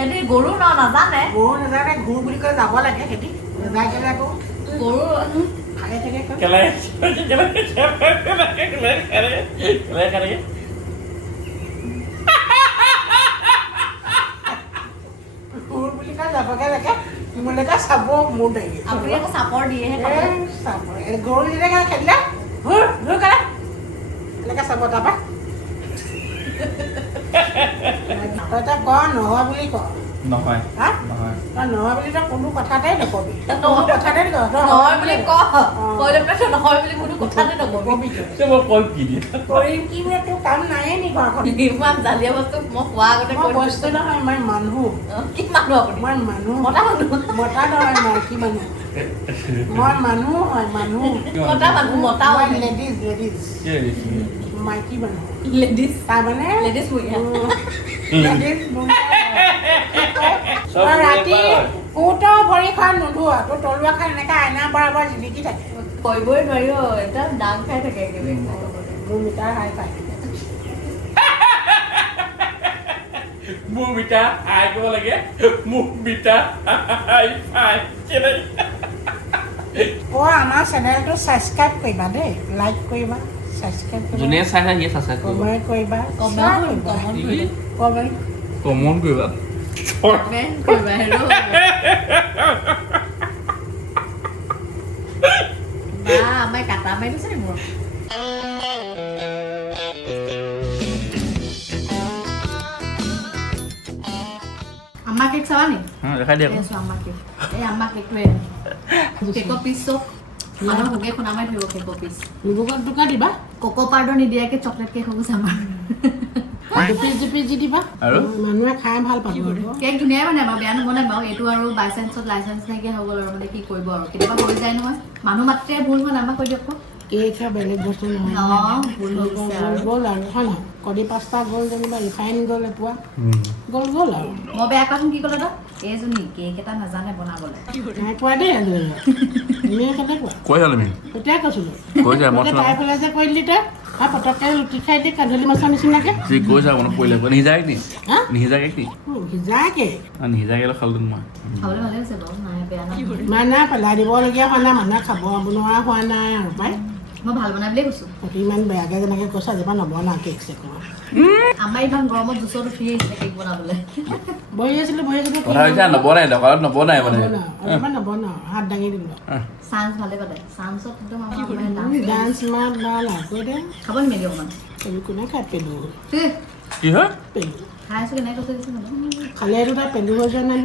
এনে গৰু নাজানে গৰু নাজানে ঘূৰ বুলি কৈ যাব লাগে খেতি যাই কেলে আকৌ গৰু খাই থাকে কেলে ঘূৰ বুলি কৈ যাবগে লাগে মোলৈকে চাব মোৰ দাগি আপুনি আকৌ চাপৰ দিয়েহে গৰু যেনেকে খেদিলে ঘূৰ ঘূৰ কৰে এনেকে চাব তাৰপৰা তই তই ক নহয় বুলি ক নহয় হা নহয় তই নহয় বুলি তই কোনো কথাতেই নকবি কোনো কথাতেই নকবি নহয় বুলি ক কৈ লৈ পেলাই নহয় বুলি কোনো কথাতে নকবি মই কৈ কি দিয়ে কৰিম কি বোলে তোৰ কাম নাইয়ে নি ঘৰখন ইমান জালিয়া বস্তু মই খোৱা আগতে মই বস্তু নহয় মই মানুহ কি মানুহ আপুনি মই মানুহ মতা মানুহ মতা নহয় মাইকী মানুহ মই মানুহ হয় মানুহ মতা মানুহ মতা মই লেডিজ লেডিজ মাইকী মানুহ লেডিজ তাৰমানে লেডিজ মহিলা লেডিজ ৰাতি কোটো ভৰিখন নোধোৱা তোৰ তলুৱা খাই এনেকে আইনা বৰাবৰ জিলিকি থাকে কৰিবই নোৱাৰি একদম দাং খাই থাকে একেবাৰে মোৰ মিটাৰ হাই পায় মোৰ বিটা আই ক'ব লাগে মোক বিটা আই পাই আমাৰ চেনেলটো ছাবস্ক্ৰাইব কৰিবা দেই লাইক কৰিবা ছাবস্ক্ৰাইব কৰিবা যোনে চাই সিয়ে ছাবস্ক্ৰাইব কৰিব কমেণ্ট কৰিবা কমেণ্ট কমন কৰিবা কৰিবা হেৰো বা আমাৰ কাটা মাৰি দিছে নি মোৰ আম্মা কেক চাবা নি দেখাই দিয়া আম্মা কেক এই আম্মা কেকটোৱে কেকৰ পিচ চব মানুহ হোকে খুনা মাৰি ধৰিব কেকৰ পিচ নিবুকত টুকা দিবা কোকো পাউডাৰ নিদিয়াকে চকলেট কেক হ'ব আমাৰ জুপি দিবা আৰু মানুহে খাই ভাল পাব কেক ধুনীয়াই মানে আমাৰ বেয়া নবনাই বাৰু এইটো আৰু বাই চান্সত লাইচেঞ্চ নাইকিয়া হৈ গ'ল আৰু মানে কি কৰিব আৰু কেতিয়াবা হৈ যায় নহয় মানুহ মাত্ৰে ভুল হ'ল আমাক কৈ দিয়ক কেক বেলেগ বস্তু নহয় ভুল হৈ গৈছে আৰু গ'ল আৰু হয় নহয় কণী পাঁচটা গ'ল যেনিবা ৰিফাইন গ'ল এপোৱা গ'ল আৰু মই বেয়া কোৱাচোন কি ক'লে তই এইজনী কেক এটা নাজানে বনাবলৈ নাই কোৱা দেই এনেই কেনে কোৱা কৈ যাম আমি তেতিয়াই কৈছিলোঁ কৈ যা মই তাই ফালে যে কৈ দিলি তই পটককৈ ৰুটি খাই দি কান্ধলি মাছৰ নিচিনাকৈ যি কৈ যা মনত পৰিলে নিসিজাকে নি হা নিসিজাকে কি সিজাকে নিসিজাকে খালোঁ মই খাবলৈ ভালে হৈছে বাৰু নাই বেয়া নাই মানে পেলাই দিবলগীয়া হোৱা নাই মানুহে খাব বনোৱা হোৱা নাই আৰু পাই মই ভাল বনাই বুলিয়ে কৈছোঁ তহঁতি ইমান বেয়াকৈ যেনেকৈ কৈছ আজিৰপৰা নবনা কেক চেক আমাৰ ইমান গৰমত জুচত উঠি আহিছিলে কেক বনাবলৈ বহি আছিলোঁ কথা হৈছে নবনাই দোকানত নবনাই মানে আজিৰপৰা নবনাওঁ হাত দাঙি দিলোঁ চান্স ভালে পালে চান্সত একদম আমাৰ ডান্স মাত ভাল আকৌ দে খাব নি মেলি অকণমান পেলু কোনে খাই পেলু কি হয় পেলু খাই আছোঁ কেনেকৈ কৈছে দিছোঁ খালে এইটো তাই পেলু হৈ যোৱা নাই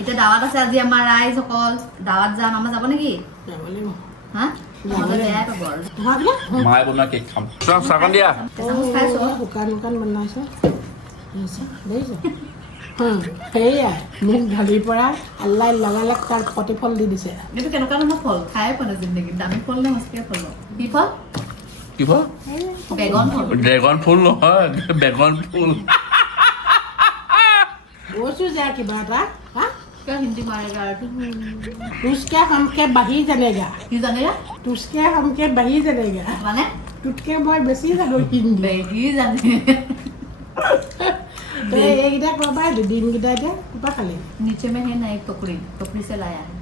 এতিয়া দাৱাত আছে আজি আমাৰ ৰাইজসকল দাৱাত যাম আমাৰ যাব নেকি যাব লাগিব হা নহ'লে বেয়াই পাব আৰু মায়ে বনোৱা কেক খাম চব চাকন দিয়া চামুচ খাইছোঁ শুকান শুকান বনাইছে দেখিছে সেয়াই মোক ঢালিৰ পৰা আল্লাই লগালগ তাৰ প্ৰতিফল দি দিছে এইটো কেনেকুৱা ধৰণৰ ফল খায়ে পোৱা নাই জিন্দগীত দামী ফল নে সঁচাকৈ ফল কি ফল কি ফল বেগন ফল ড্ৰেগন ফুল নহয় বেগন ফুল কৈছোঁ যে কিবা এটা হা কিয় হিন্দী মাৰেগা तुझके हमके बही जनेगा কি জানে तुझके हमके बही जनेगा মানে तुझके মই বেছি জানো হিন্দী কি জানে তই এইকেইটা ক'বা দিনকেইটা এতিয়া কিবা খালি नीचे में है ना एक टोकरी से लाया है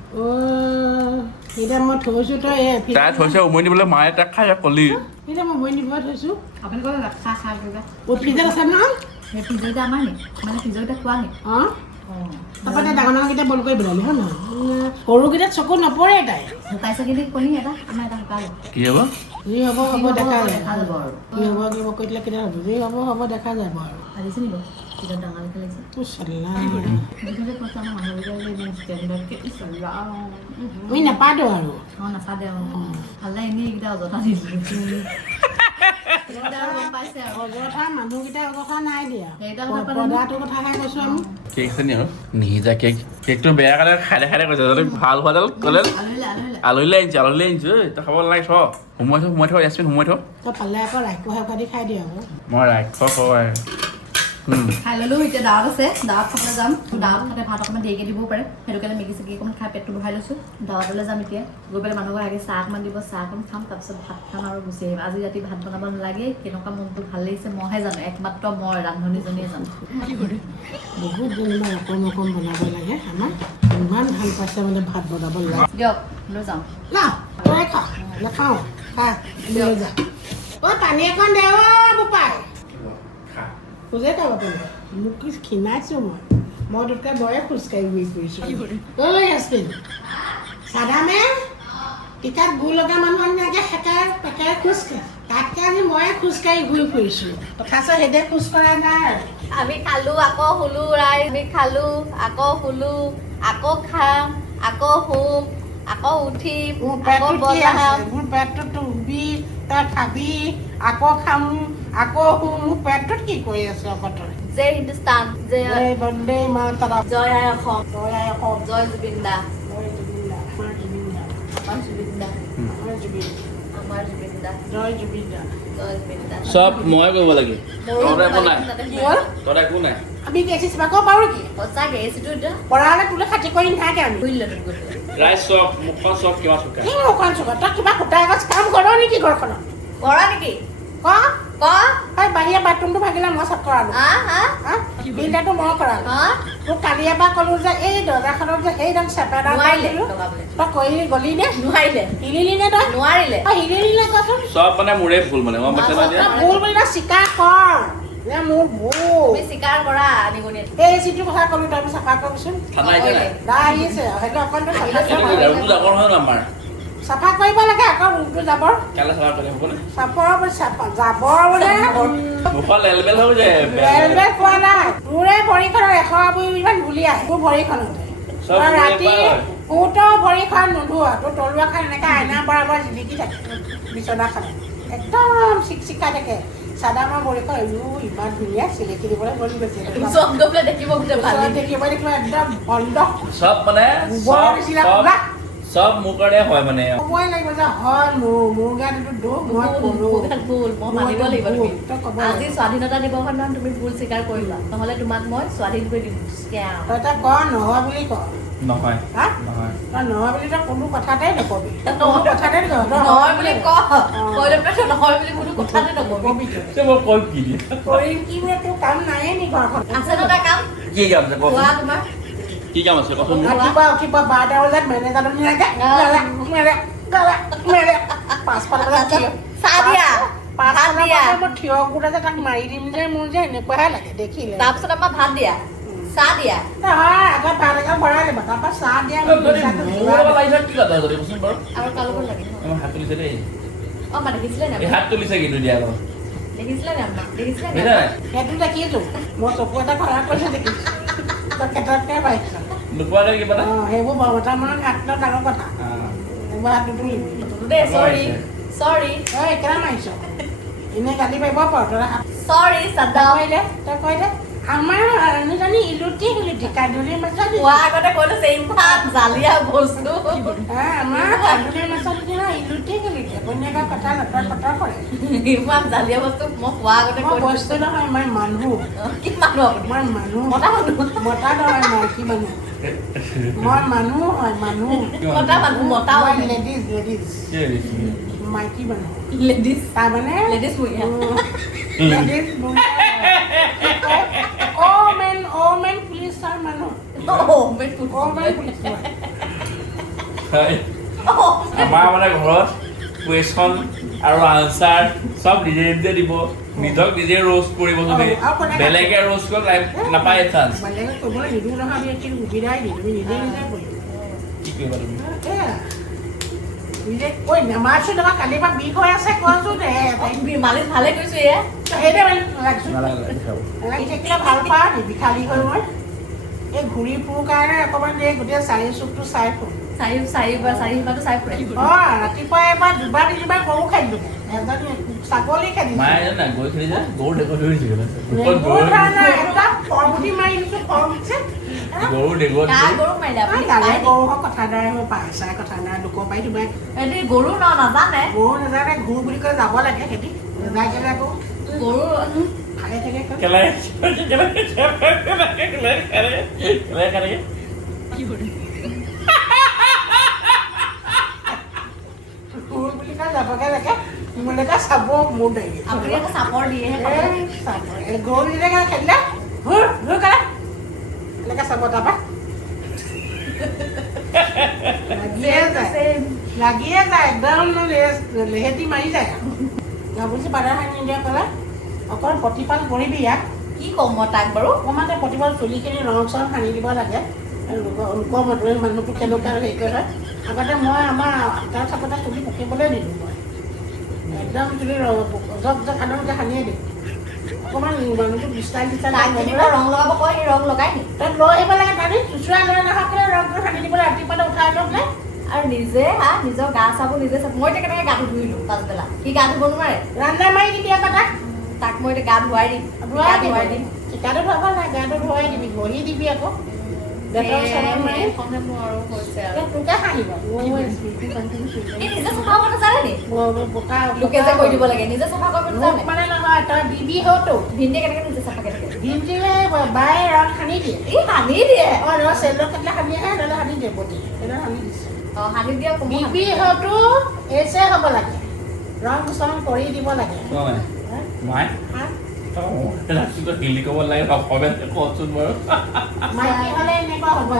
এতিয়া মই থৈছোঁ তই তাই থৈছে উমনি দিবলৈ মায়ে তাক খাই কলি এতিয়া মই মই নিব থৈছোঁ আপুনি ক'লে খা খা কৰিবা ফ্ৰিজত আছে নহয় সেই পিজ্জাকেইটা আমাৰ নি মানে পিজ্জাকেইটা খোৱা নি অঁ তাৰপৰা তাই ডাঙৰ ডাঙৰকেইটা বইল কৰি পেলালি হয় নহয় সৰুকেইটাত চকু নপৰে তাই শুকাইছে কিন্তু কণী এটা আমাৰ এটা শুকালে কি হ'ব যি হ'ব হ'ব দেখা যায় দেখা যাব আৰু কি হ'ব কি হ'ব কৈ দিলে কেতিয়া হ'ব যি হ'ব হ'ব দেখা যাব আৰু ভাজিছে নি বাৰু পিজ্জা ডাঙৰ লেখা লাগিছে যিটো কৈছে আমাৰ মানুহবিলাকে ষ্টেণ্ডাৰ্ডকৈ আমি নাপাতো আৰু অঁ নাচাদে অঁ ভালে এনেই এইকেইটা অযথা দিছিলোঁ পাইছে আৰু অযথা মানুহকেইটা অযথা নাই দিয়া সেইকেইটা কথা পালে পৰ্দাটোৰ কথাহে কৈছোঁ আমি কেক আছে নি আৰু নিসিজা কেক কেকটো বেয়া কাৰণে খাই দেখাই কৈছে যদি ভাল হোৱাডাল ক'লে আলহীলৈ আলহীলৈ আনিছোঁ তই খাব নালাগে থ সোমাই থ য়াচমিন সোমাই থ তই পালে আকৌ ৰাক্ষসে উখা দি খাই দিয়ে আকৌ মই ৰাক্ষস হয় খাই ল'লো এতিয়া দাঁত আছে দাঁত খাবলৈ যাম দাঁত খাতে ভাত অকণমান দেৰিকৈ দিবও পাৰে সেইটো কাৰণে মেগী চেগী অকণমান খাই পেটটো বহাই লৈছোঁ দাঁতলৈ যাম এতিয়া গৈ পেলাই মানুহৰ আগে চাহ অকণমান দিব চাহ অকণ খাম তাৰপিছত ভাত খাম আৰু গুচি আহিম আজি ৰাতি ভাত বনাব নালাগে কেনেকুৱা মনটো ভাল লাগিছে মইহে জানো একমাত্ৰ মই ৰান্ধনীজনীয়ে জানো বহুত যেনিবা অকণ অকণ বনাব লাগে আমাৰ ইমান ভাল পাইছে মানে ভাত বনাব লাগে দিয়ক লৈ যাওঁ না তই খা নাখাওঁ খা লৈ যা অ' পানী এখন দে অ' বোপাই খোজে খাব পাৰি মোক কি ক্ষীণাইছোঁ মই দুটা বয়ে খোজকাঢ়ি ঘূৰি ফুৰিছোঁ ঐ আছমিন চাদামে টিকাত গু লগা মানুহৰ নিচিনাকৈ সেকাই পেকাই খোজকাঢ়ে তাতকৈ আজি ময়ে খোজকাঢ়ি ঘূৰি ফুৰিছোঁ তথাচ সেইদে খোজ কঢ়া নাই আৰু আমি খালো আকৌ শুলো ৰাই আমি খালো আকৌ শুলো আকৌ খাম আকৌ শুম আকৌ উঠিম মোৰ আকৌ পেটটো কি আছে বনাম মোৰ পেটটো উবি তই খাবি আকৌ খাম আকৌ শুম মোৰ পেটটোত কি কৰি আছে অকতৰে জয় হিন্দুস্তান জয় জয় বন্দে মাতৰম জয় আই অসম জয় আই অসম জয় জুবিন দা জয় জুবিন দা আমাৰ জুবিন দা আমাৰ জুবিন দা আমাৰ জুবিন আমাৰ জুবিন দা জয় জুবিন দা জয় জুবিন দা চব মই কৰিব লাগে তহঁতৰ একো নাই কি হ'ল তহঁতৰ একো নাই আমি গেছি চিবা কৰিব পাৰোঁ নেকি সঁচাকে এচিটো এতিয়া পৰা হ'লে তোলে খাতি কৰি নাথাকে আমি ঘূৰিলে গৈ ৰাইজ চব মুখখন চব কিমান চুকা কি অকণ চুকা তই কিবা গোটাই গছ কাম কৰ নেকি ঘৰখনত কৰা নেকি ক ক হয় বাহিৰে বাথৰুমটো ভাগিলে মই চব কৰালোঁ হা হা বিলটাটো মই কৰালোঁ হা তোক কালি এবাৰ ক'লোঁ যে এই দৰ্জাখনত যে সেইডাল চেপেডাল নোৱাৰিলে দিলোঁ লগাবলৈ তই কৰি গলি নে নোৱাৰিলে হিলিলি নে তই নোৱাৰিলে হিলিলি নে কচোন চব মানে মোৰে ভুল মানে মই পাইছে না দিয়া তই ভুল বুলি তই স্বীকাৰ কৰ যে মোৰ ভুল তুমি স্বীকাৰ কৰা নিগনিয়ে এই চিটোৰ কথা ক'লোঁ তই মোক চাফা কৰিবিচোন ঠাণ্ডা আহিছে নাই দা আহিছে সেইটো অকণটো চাফা এইটো কৰিব ৰুমটো ডাঙৰ নহয় ন আমাৰ চাফা কৰিব লাগে আকৌ ৰুমটো যাবৰ কাইলৈ চাফা কৰিলে হ'বনে যাবৰ বোলে মুখত লেলবেল হৈ যায় ৰেলৱে পোৱা নাই তোৰে ভৰিখনত 100 ইমান গুলি আহে তোৰ ভৰিখনতে চব তই ভৰিয়ে ৰাতি পাৰ হয়। শুওঁতেও ভৰিখন নোধোৱা তোৰ তলুৱাখন এনেকৈ আইনা বৰাবৰ জিলিকি থাকে বিচনাখনত একদম চিকচিকাই থাকে চাদামৰ ভৰিখন ইমান ধুনীয়া চিলিকি দিবলৈ মন গৈছে চব গৈ পেলাই দেখিব গোটেই ভাল দেখিব একদম বন্ধ চব মানে গোবৰ নিচিনা চব পুৰা চব মোৰ কাৰণে হয় মানে ক'বই লাগিব যে হয় মোৰ গাত এইটো দোষ মই কৰোঁ ভুল মই মানিব লাগিব তুমি তই ক'ব আজি স্বাধীনতা দিৱসত নহয় তুমি ভুল স্বীকাৰ কৰিবা নহ'লে তোমাক মই স্বাধীন কৰি দিম স্কেম তই তাক ক নহয় বুলি ক নহয় হা নহয় তই নহয় বুলি তই কোনো কথাতেই নকবি কোনো কথাতে নহয় বুলি ক কৈ লৈ পেলাই নহয় বুলি কোনো কথাতে নকবি যে মই কৈ কি দিয়ে কৰিম কি বোলে তোৰ কাম নাইয়ে নি ঘৰখন আছে ন তাৰ কাম কি কাম আছে কচোন খোৱা তোমাৰ কি কাম আছে কচোন ৰাতিপুৱা উঠিব 12টা বজাত মেনেজাৰটো নিয়াগে পাঁচফালে চাহ দিয়া ভাত দিয়া মই থিয় গোটা যে তাক মাৰি দিম যে মোৰ যে এনেকুৱাহে লাগে দেখিলে তাৰপিছত আমাৰ ভাত দিয়া চাহ দিয়া নহয় আগত ভাত এগাল ভৰাই দিব তাৰপৰা চাহ দিয়া মোৰ লগত লাগিছে কি কথা যদি কচোন বাৰু আৰু কালবোৰ লাগে আমাৰ হাত তুলিছে দেই অ মা দেখিছিলে নে এই হাত তুলিছে কিন্তু দিয়া অলপ দেখিছিলে নে আমাক দেখিছিলে নে বুজিছা নাই সেইটো দেখিছোঁ মই চকু এটা খৰাক কৰিছে দেখিছোঁ তই কেইটাতকৈ পাইছ নোপোৱাকৈ কিবা এটা সেইবোৰ বৰমতা মানৰ হাতত ডাঙৰ কথা এইবোৰ হাত নুতুলিবি দেই চৰি চৰি তই একেৰা মাৰিছ এনেই গালি পাৰিব পাৰ তই চৰি চাদা তই কৈ দে আমাৰ মানুহজনী ইলুটি কান্দুলিৰ মাছত খোৱা আগতে কৈ লৈছে ইমান জালিয়া বস্তু আমাৰ কান্দুলিৰ মাছত ইলুটি গেলিছে বনীয়াকৈ কথা লতৰ পতৰ কৰে ইমান জালিয়া বস্তু মই খোৱা আগতে মই কৈ বস্তু নহয় মই মানুহ কি মানুহ আপুনি মই মানুহ মতা মানুহ মতা নহয় মাইকী মানুহ মই মানুহ হয় মানুহ মতা মানুহ মতা মই মানুহ লেডিজ কি হৈছে? মাইকী মানুহ লেডিজ তাৰমানে লেডিজ মহিলা লেডিজ মেন পুলিচৰ মানুহ মেন মেন পুলিচ হয়। আমাৰ মানে ঘৰত কুৱেশ্যন আৰু আনচাৰ চব নিজে নিজে দিব নিজক নিজে ৰোষ্ট কৰিব যদি বেলেগে ৰোষ্ট কৰিব নাপায় চান্স বেলেগে ক'বলৈ নিদিওঁ নহয় আমি একখিনি সুবিধাই দিওঁ তুমি নিজে নিজে কৰিম কি কৰিবা তুমি নিজে ঐ নেমাৰছোঁ নহয় কালিৰ পৰা বিষ হৈ আছে কোৱাচোন মালিক ভালে কৰিছো এয়া সেইদে লাগছোন নালাগে খাব লাগি থাকিলে ভাল পাওঁ নেকি খালী হৈ মই এই ঘূৰি ফুৰোঁ কাৰণে অকণমান দেৰি গোটেই চাৰি চুকটো চাই ফুৰোঁ চাৰিবাৰটো চাই ফুৰে ৰাতিপুৱা এবাৰ দুবাৰ তিনিবাৰ গৰু খাই দিলোঁ এজনী ছাগলী খাই দিলোঁ মায়ে জানা গৈ খেলি যে গৰু ডেকৰ ধৰিছে ফৰ্মুটি মাৰি দিছোঁ ফৰ্ম উঠিছে গৰু ডেকৰ কাৰ গৰু মাৰিলে আপুনি গালে গৰু হওক কথা নাই হৈ পাইছাই কথা নাই লোকৰ পাই তোমাৰ এনে গৰু নাজানে গৰু নাজানে ঘূৰ বুলি কৈ যাব লাগে খেতি নাযায় কেলে আকৌ গৰু কেলাই থাকে ক'ত? কেলাই কেলাই ফুল বুলি কয় যাবগে লাগে মোলৈকে চাব মোৰ দেৰি আপুনি আকৌ চাপৰ দিয়েহে গৰু দিলেগে খেলিলে ঘূৰ ঘূৰ কৰে এনেকৈ চাব তাৰপৰা লাগিয়ে যায় একদম লেহেতি মাৰি যায় গাভৰুচি বাধা সানি নিদিয়া ক'লে অকল প্ৰতিপাল কৰিবি ইয়াক কি ক'ম মই তাক বাৰু অকণমানে প্ৰতিপাল চুলিখিনি ৰং চং সানি দিব লাগে লোকৰ মতে মানুহটো কেনেকুৱা হেৰি কৰে আগতে মই আমাৰ তাৰ চাপতে চুলি পকিবলৈ দিলোঁ মই একদম চুলি জক জক সাধাৰণতে সানিয়ে দিওঁ অকণমান মানুহটো বিস্তাৰ তাক যেনিবা ৰং লগাব কয় সেই ৰং লগাই নি তাত লৈ আহিব লাগে পানী চুচুৰাই লৈ নাখাবলৈ ৰংটো সানি দিবলৈ ৰাতিপুৱাতে উঠাই লৈ পেলাই আৰু নিজে নিজৰ গা চাব নিজে চাব মই এতিয়া কেনেকৈ গাটো ধুই দিওঁ পাছবেলা সি গা ধুব নোৱাৰে ৰান্ধা মাৰি দিবি আকৌ তাক মই এতিয়া গা ধুৱাই দিম ধুৱাই দিম চিকাটো ধুৱাব নাই গাটো ধুৱাই দিবি ঘঁহি দিবি আকৌ ডেটল চাবোন মাৰি তোকে হাঁহিব নিজে চফা কৰিব নাজানে নি বোকা লোকে যে কৈ দিব লাগে নিজে চফা কৰিব নাজানে মানে নহয় তই দিবি হতো ভিন্দিয়ে কেনেকৈ নিজে চাফাকৈ থাকে ভিন্দিৰে বায়ে ৰং সানি দিয়ে ই সানি দিয়ে অঁ ৰং চেলৰ কাটিলে সানি আহে নহ'লে সানি দিয়ে বটি সেইডাল সানি দিছে অঁ সানি দিয়ে দিবি হতো এচে হ'ব লাগে ৰং চং কৰি দিব লাগে মাই হিলি ক'ব লাগে অসমীয়াত কচোন বাৰু মাইকী হ'লে এনেকুৱা হ'ব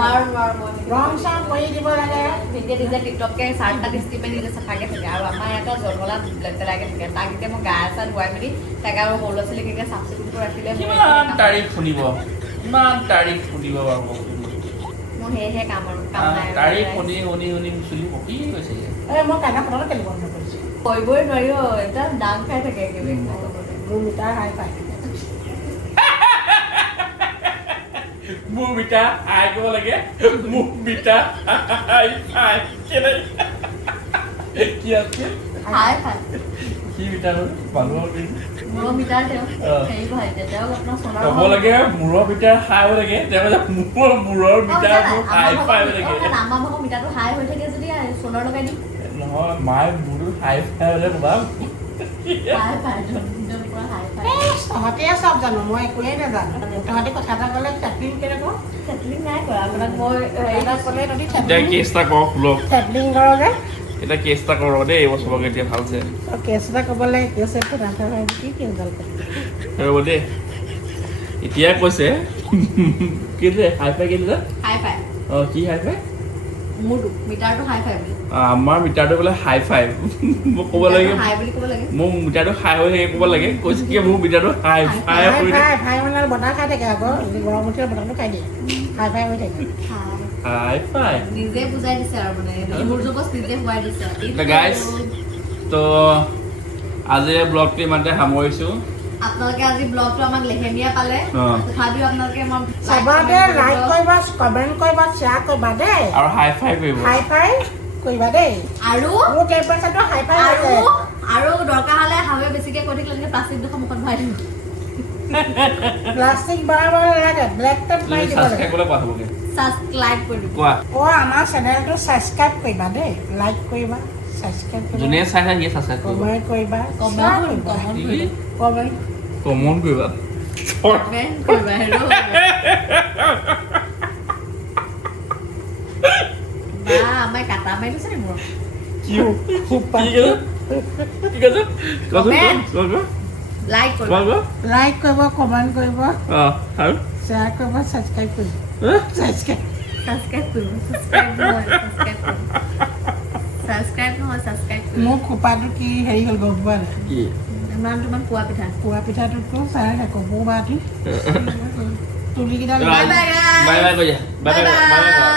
ৰং চং কৰি দিব লাগে ভিন্দিয়ে নিজে টিকটককৈ চাৰ্ট এটা ডিষ্টি মাৰি নিজে চাফাকৈ থাকে আৰু আমাৰ ইয়াতো জন্মলা পেলাইকৈ থাকে তাক এতিয়া মই গা চা ধুৱাই মেলি তাক আৰু সৰু ল'ৰা ছোৱালীকে চাফ চিকুণ কৰি ৰাখিলে কিমান তাৰিখ শুনিব ইমান তাৰিখ শুনিব বাৰু মোৰ সেয়েহে কাম আৰু কাম নাই তাৰিখ শুনি শুনি শুনি চুলি পকি গৈছে এই মই কাইলৈ ফটো কেলে বন্ধ কৰিছোঁ কৰিবই নোৱাৰি একদম দাম খাই থাকে একেবাৰে মোৰ মিটাৰ হাই পাই মোৰ বিটা হাই ক'ব লাগে মোৰ বিটা হাই হাই কি আছে খাই খাই কি বিটা হ'ল মানুহৰ মূৰৰ মিটাৰ তেওঁ হেৰি ভাই তেওঁ আপোনাৰ সোণৰ ক'ব লাগে মূৰৰ বিটাৰ হাই হ'ব লাগে তেওঁ মূৰৰ বিটাৰ হাই পাই লাগে আমাৰ ভাগৰ মিটাৰটো হাই হৈ থাকে যদি সোণৰ লগাই দিম নহয় মায়ে মোৰটো হাই ফাই হ'লে ক'বা হাই ফাই পুৰা হাই ফাই তহঁতে চব জানো মই একোৱেই নাজানো তহঁতে কথা এটা ক'লে থেপলিং কেনেকৈ চেটলিং নাই কৰা আপোনাক মই এটা ক'লে তহঁতি এতিয়া কেছ এটা কৰক লওক থেপলিং কৰ যে এতিয়া কেছ এটা কৰক দেই এইবোৰ চবকে এতিয়া ভালছে কেছ এটা ক'ব লাগে কেছ একো নাথাকে কি কেছডাল ৰ'ব দেই এতিয়া কৈছে কি যে হাই ফাই কেলে হাই ফাই অঁ কি হাই ফাই মোৰটো মিটাৰটো হাই ফাই বুলি আমাৰ মিটাৰটো বোলে হাই ফাই মোক ক'ব লাগে হাই বুলি ক'ব লাগে মোৰ মিটাৰটো হাই হৈ থাকে ক'ব লাগে কৈছে কি মোৰ মিটাৰটো হাই ফাই হৈ থাকে ফাই মানে বতাহ খাই থাকে আকৌ গৰম উঠিলে বতাহটো খাই দিয়ে ফাই ফাই হৈ থাকে হাই ফাই নিজে বুজাই দিছে আৰু মানে মোৰ জবস নিজে হোৱাই দিছে গাইজ তো আজিৰ ব্লগটো ইমানতে সামৰিছোঁ আপোনালোকে আজি ব্লগটো আমাক লেহেমীয়া পালে তথাপিও আপোনালোকে মই চবতে লাইক কৰিবা কমেণ্ট কৰিবা শ্বেয়াৰ কৰিবা দেই আৰু হাই ফাই কৰিব হাই ফাই কৰিবা দেই আৰু মোৰ টেম্পাৰেচাৰটো হাই ফাই আৰু দৰকাৰ হ'লে হাৱে বেছিকৈ কৈ থাকিলে প্লাষ্টিক দুখন মুখত ভৰাই দিম প্লাষ্টিক বনাব নালাগে ব্লেক টেপ মাৰি দিব লাগে ছাবস্ক্ৰাইব কৰিবলৈ কোৱা হ'বগে ছাবস্ক্ৰাইব কৰি দিব কোৱা আমাৰ চেনেলটো ছাবস্ক্ৰাইব কৰিবা দেই লাইক কৰিবা ছাবস্ক্ৰাইব কৰিবা যোনে চাই থাকে সিয়ে ছাবস্ক্ৰাইব কৰিব কমেণ্ট কৰিবা কমেণ্ট কমন কৰিবা কমেণ্ট কৰিবা হেৰো বা আমাৰ কাটা মাৰি দিছে নি মোৰ কি কৈছে লাইক কৰিবা লাইক কৰিব কমেণ্ট কৰিব আৰু শ্বেয়াৰ কৰিব ছাবস্ক্ৰাইব কৰিব ছাবস্ক্ৰাইব ছাবস্ক্ৰাইব কৰিব ছাবস্ক্ৰাইব নহয় ছাবস্ক্ৰাইব কৰিব মোৰ খোপাটো কি হেৰি হ'ল গম পোৱা নাই কি ইমান পোৱা পিঠা পোৱা পিঠাটোতো চাই কপৌ বাটি তুলিকেইটা বাই বাই বাই বাই কৈ যা বাই বাই বাই বাই